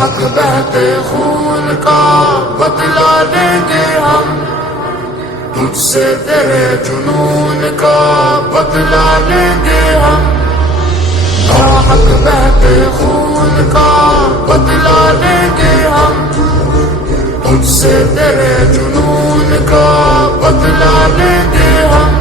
حق بہتے خون کا بدلا لیں گے ہم، تجھ سے تیرے جنون کا بدلا لیں گے ہم۔ حق بہتے خون کا بدلا لیں گے ہم، تجھ سے تیرے جنون کا بدلا لیں گے ہم۔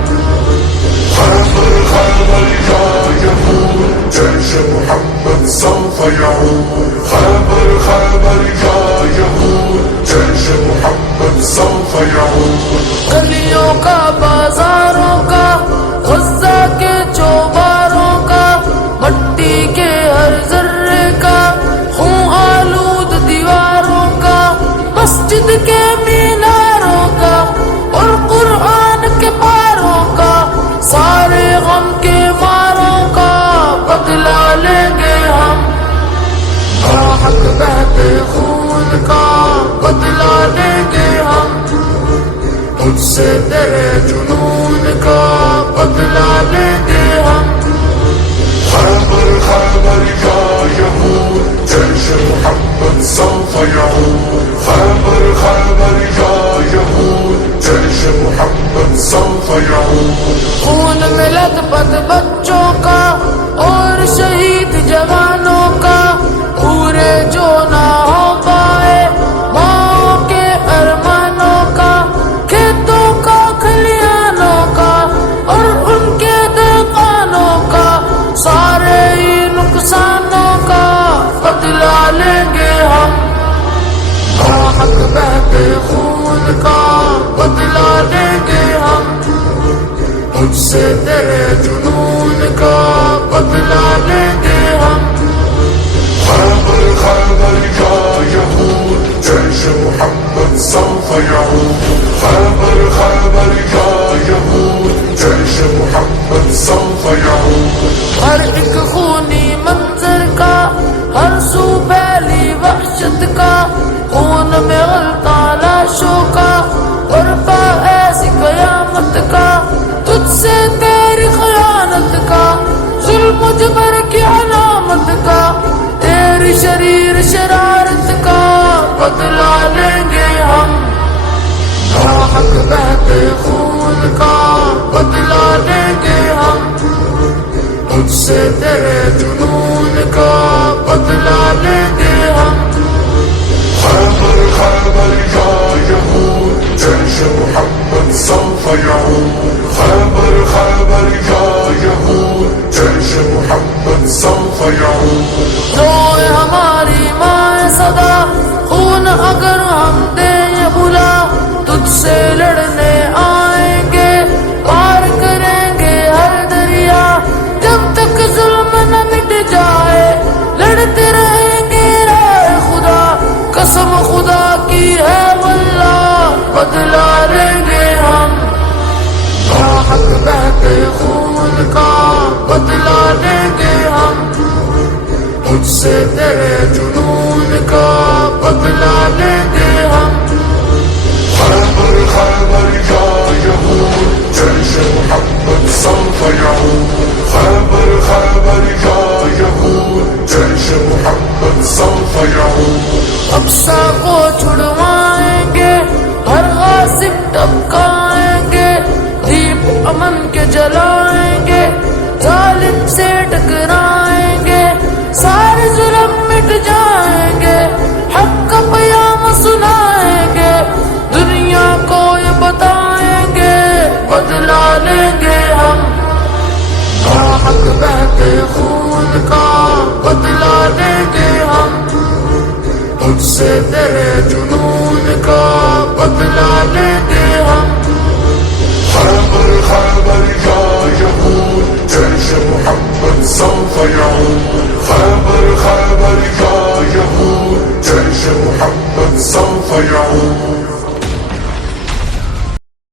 خیبر خیبر یا یہود جیش محمد سوف یعود، خیبر خیبر یا یہود جیش محمد سوف یعود۔ گلیوں کا بازاروں کا غزہ کے چوباروں کا مٹی کے ہر ذرے کا خون آلود دیواروں کا مسجد کے میناروں کا اور قرآن کے پاروں کا سارے غم کے ماروں کا بدلا لیں گے ہم۔ حق بہتے خون کا بدلا لیں گے ہم، تجھ سے تیرے جنون کا بدلا لیں گے ہم۔ خیبر خیبر یا یہود جیش محمد سوف یعود، خیبر خیبر یا یہود جیش محمد سوف یعود۔ خون میں لت پت بچوں کا اور شہید جوانوں کا پورے جو نہ ہو پائے ماں کے ارمانوں کا، کھیتوں کا کھلیانوں کا اور ان کے دہقانوں کا سارے ہی نقصانوں کا بدلا لیں گے ہم۔ حق بہتے خون کا بدلا لیں گے ہم، تجھ سے تیرے جنون کا بدلا لیں گے ہم۔ خیبر خیبر یا یہود جیش محمد سوف یعود، خیبر خیبر یا یہود جیش محمد سوف یعود۔ ہر ایک خونی منظر کا ہر سو پھیلی وحشت کا خون میں غلطہ لاشوں کا برپا ایسی قیامت کا تجھ سے تیری خیانت کا ظلم جبر کی علامت کا تیری شریر شرارت کا بدلا لیں گے ہم۔ حق بہتے خون کا بدلا لیں گے ہم، تجھ سے تیرے جنون کا بدلا لیں گے ہم۔ خیبر خیبر یا یہود جیش محمد سوف یعود، خیبر خیبر یا یہود جیش محمد سوف یعود۔ روئے ہماری ماں صدا خون اگر ہم دیں بلا تجھ سے لڑنے آئیں گے، پار کریں گے ہر دریا جب تک ظلم نہ مٹ جائے، لڑتے رہیں گے راہ خدا قسم خدا کی ہے واللہ بدلا لیں گے ہم۔ حق بہتے خون کا بدلا لیں گے ہم، تجھ سے تیرے جنون کا بدلا لیں گے ہم۔ خیبر خیبر یا یہود جیش محمد سوف یعود، خیبر خیبر یا یہود جیش محمد سوف یعود۔ اقصی کو چھڑوائیں گے ہر غاصب ٹپکائیں گے، دیپ امن کے جلائیں گے، ظالم سے ٹکرائیں گے، سارے ظلم مٹ جائیں گے، حق کا پیام سنائیں گے، دنیا کو یہ بتائیں گے بدلا لیں گے ہم۔ حق بہتے خون کا بدلا لیں گے ہم، تجھ سے تیرے جنون کا بدلا لیں گے ہم۔ خیبر خیبر یا یہود جیش محمد سوف یعود، خیبر خیبر محمد سوف يعود